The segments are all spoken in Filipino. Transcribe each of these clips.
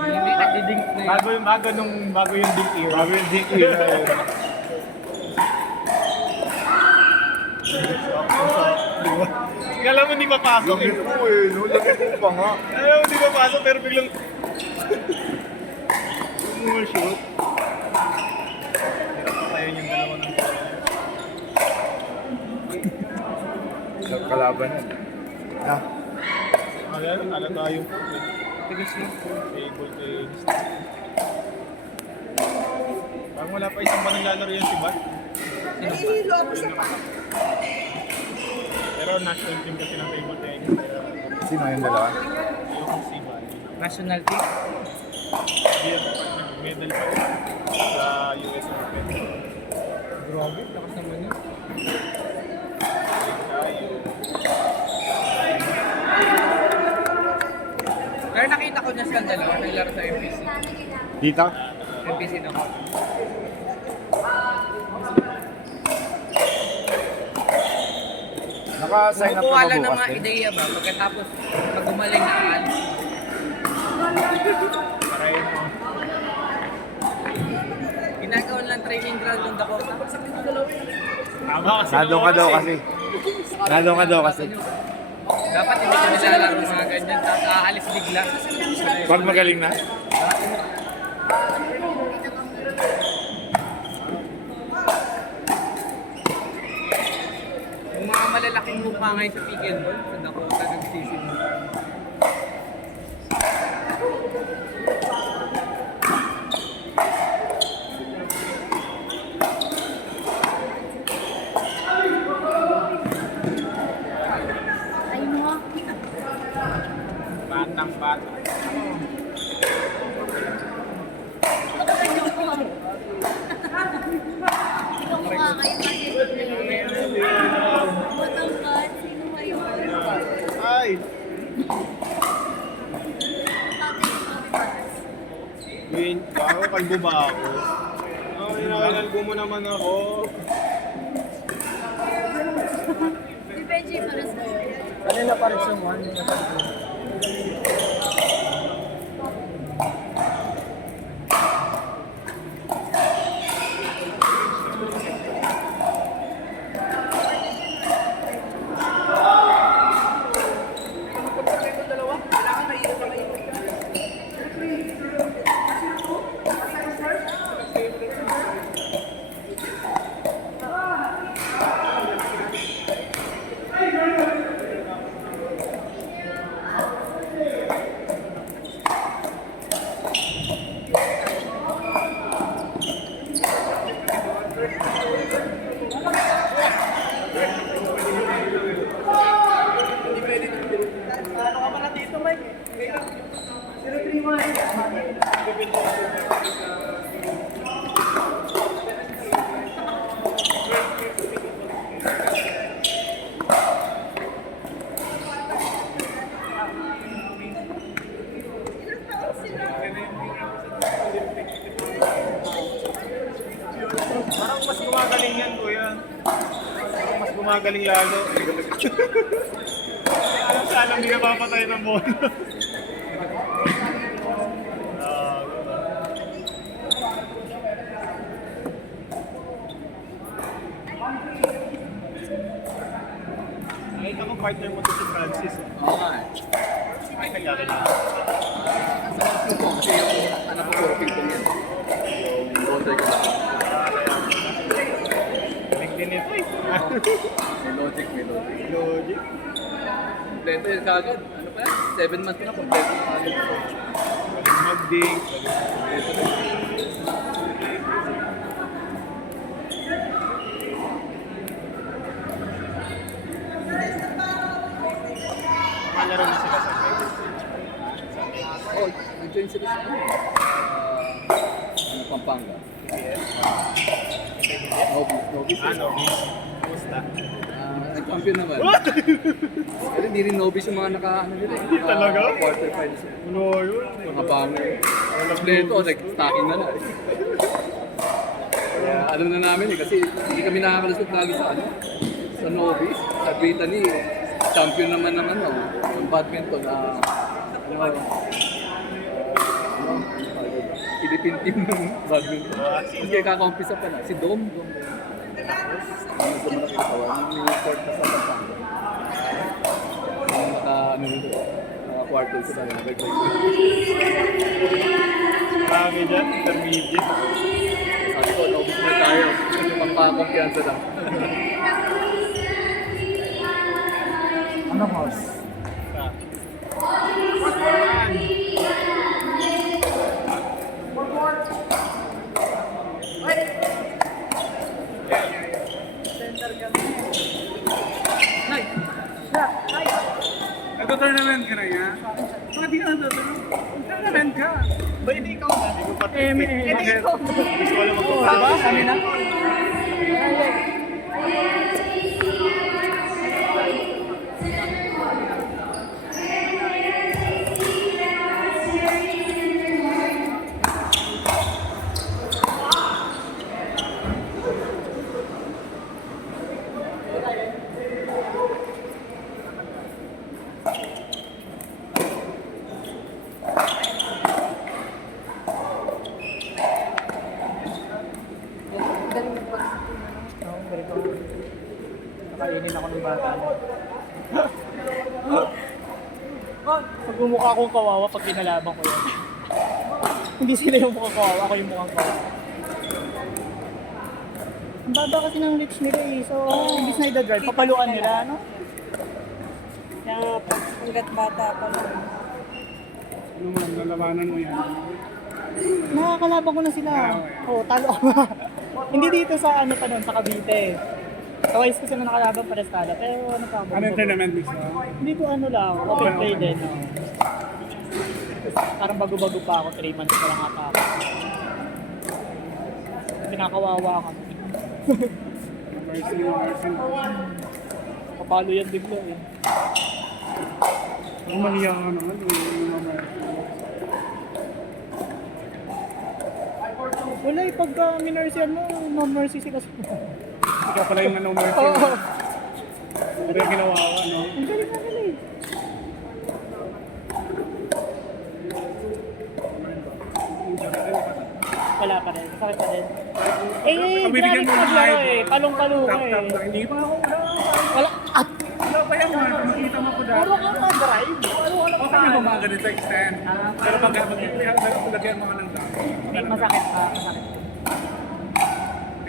Hindi nagdidink na yun. Bago yung dink era. Bago yung dink era yun. Kala mo hindi papasok eh. Lagit mo eh, no? Lagit mo pa nga. Kala mo hindi papasok pero biglang... More shoot. Ayun yung dalawa ng Kalaban yan. Ha? Ala tayo. Tigas mo. Table tennis. Parang wala pa isang ba naglalaro yan si Bat? Pero national team kasi ng table tennis. Sino yung dalawa? Yung si Bat. National team. Hindi yan pag nag-medal pa sa US Open. Grabe, lakas naman yun. Pero nakita ko niya silang dalawa, naglaro sa MPC. Dito? MPC na ko. Naka-sign up Kukuha na lang ba ng bukas mga din? ideya ba? Pagkatapos, pag gumaling na aalis. Parayin mo. Ginagawa lang training ground ng Dakota. Tama kasi. Nandun ka daw kasi. Nandun ka daw kasi. Dapat hindi ka nilalaro mga ganyan, tapos aalis bigla. Pag magaling na? Yung mga malalaking mukha ngayon sa pickleball, sa Dakota nagsisimula. Batang bata. Ay! Win, ako, kalbo ba ako? Okay, nakalbo mo naman ako. Kanina pa rin sa one. Parang mas gumagaling yan, kuya. Parang mas gumagaling lalo. Alam sa alam, hindi napapatay ng bola. Nakita ko partner mo to si Francis. Oo nga eh. Ay, nagkakilala. Kasi yung anak ko puro ping-pong yan. Yung counter ko lang. Galing din ito eh. May logic, may logic. Logic. Kompleto yun kagad. Ano pa yan? 7 months na kompleto yung kagad. Galing mag-ding. Malaro na sila sa Vegas. Oh, nag-join sila sa ano? Pampanga. Yes. Novice. Ano? Kumusta? Nag-champion naman. Pero hindi rin novice yung mga naka-ano nila eh. Hindi talaga? Quarter finals. Ano yun? Mga banger. Kompleto, nag-stacking na eh. Kaya alam na namin eh, kasi hindi kami nakakalusot lagi sa ano, sa novice. Sa Brittany, champion naman ng ano, yung badminton na Philippine team ng badminton. Kasi kaka-umpisa pa na. Si Dom. Dom. Ano sa mga katawan? Yung report pa sa Pampanga. Ano nito? Quarters sa tayo. Marami dyan, intermediate. Sabi ko, naubos na tayo. Kasi pangkakumpiyansa lang. Ano boss? Nagto-tournament ka na yan? Bakit di ka nagto-tournament ka? Ba hindi ikaw na? Hindi ko pati. Hindi ikaw. Gusto ko lang magpapalabas. Kami na. Nakainin ako ng bata. Pag bumukha akong kawawa pag pinalaban ko yan. Hindi sila yung mukhang kawawa, ako yung mukhang kawawa. Ang baba kasi ng reach nila eh. So, imbis na i-drive, papaluan nila, no? Kaya hanggat bata pa lang. Ano mo, lalabanan mo yan? Nakakalaban ko na sila. Oo, talo ako. Hindi dito sa ano pa nun, sa Cavite. Twice ko sila nakalaban para sa tala. Pero ano pa ako? Ano yung tournament mismo? Hindi ko ano lang, open play din. No? Parang bago-bago pa ako, 3 months pa lang ata ako. Pinakawawa ka. Mercy. Kapalo yan bigla eh. Ang mahiya ka naman. Wala eh, pagka minercy ano, no mercy sila sa Ikaw pala yung ano mercy. Oo. Pero yung ginawawa, no? Ang galing na nila eh. Wala pa rin, sakit pa rin. Kami Grabe bigyan mo ka ng maglaro live. eh, palong-palo ka Tap, eh. hindi pa ako. Wala, at Wala pa yan, man. Makita mo ko dati. puro ka ma-drive. Puro ka lang Okay na ba mga ganito extend? Pero pag lagyan mo ka ng dami. Masakit pa, masakit.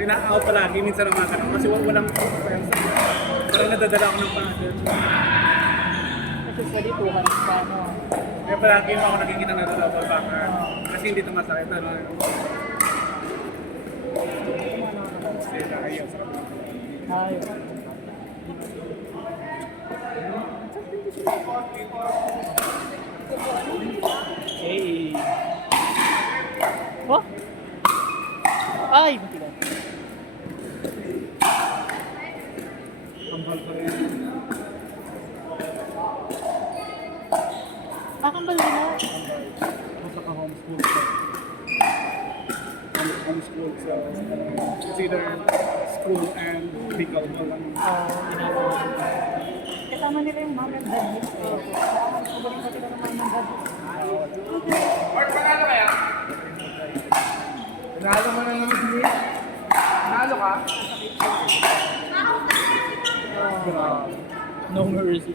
Ina-out palagi, minsan ang mga ganun. Kasi walang offense. Parang nadadala ako ng pattern. Kasi usually 200 pa, no? Kaya palagi mo ako nakikita na double backer. Kasi hindi ito masakit. Ano? Sila, ayun. Ay. Hey. Oh? Ay, matigas. Kambal pa rin. Kambal din na. Basta ka homeschool ka. Homeschool sa it's either school and legal mo lang. Ginagawa. Kasama nila yung mom and dad. Kabalik na sila ng mom and dad. Nalo mo na naman din. Nalo ka? No mercy.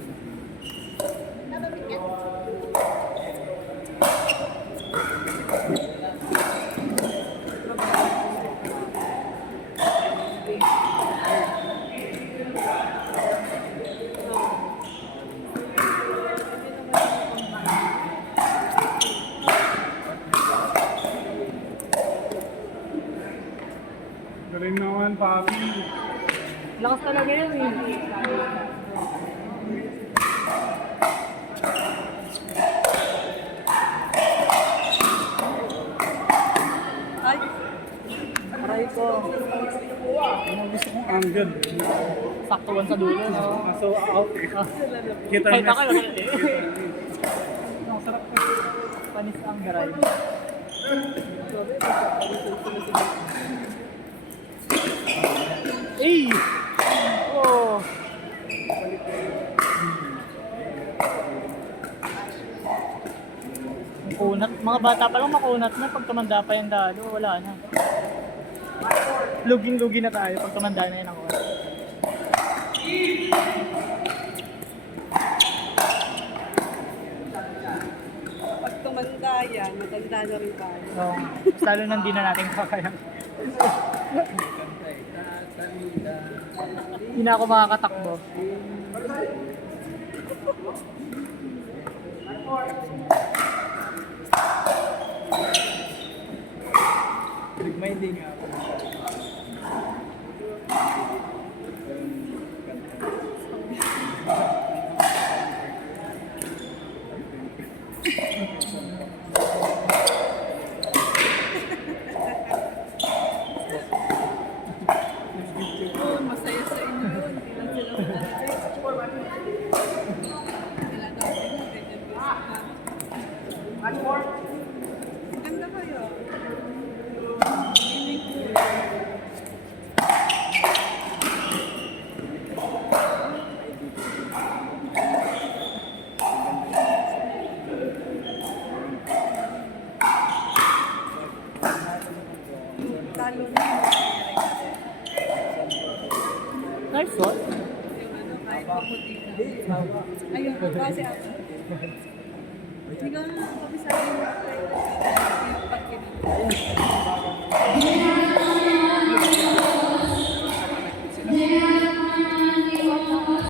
Galing naman, papi. Lakas talaga yun eh. Ay, Aray ko. Ang gusto kong angle. Saktuan sa dulo, no? So, out eh. Kita Kahit ako miss. yun eh. Ang sarap ka. Panis ang garay. Eh! Oh! makunat. Mga bata pa lang makunat na. Pag tumanda pa yung dalo, wala na. Luging-lugi na tayo pag tumanda na yun ako. Pag tumanda yan, matanda na rin tayo. So, lalo nang di na natin kakaya. Hindi na ako makakatakbo. Reminding ako. Masaya sa inyo yun. Hindi lang sila Ganda kayo. Talo na Nice one. yung ano, kahit maputi na. Ayun, base ako. Hindi ka na nakapisa yung pagkinig.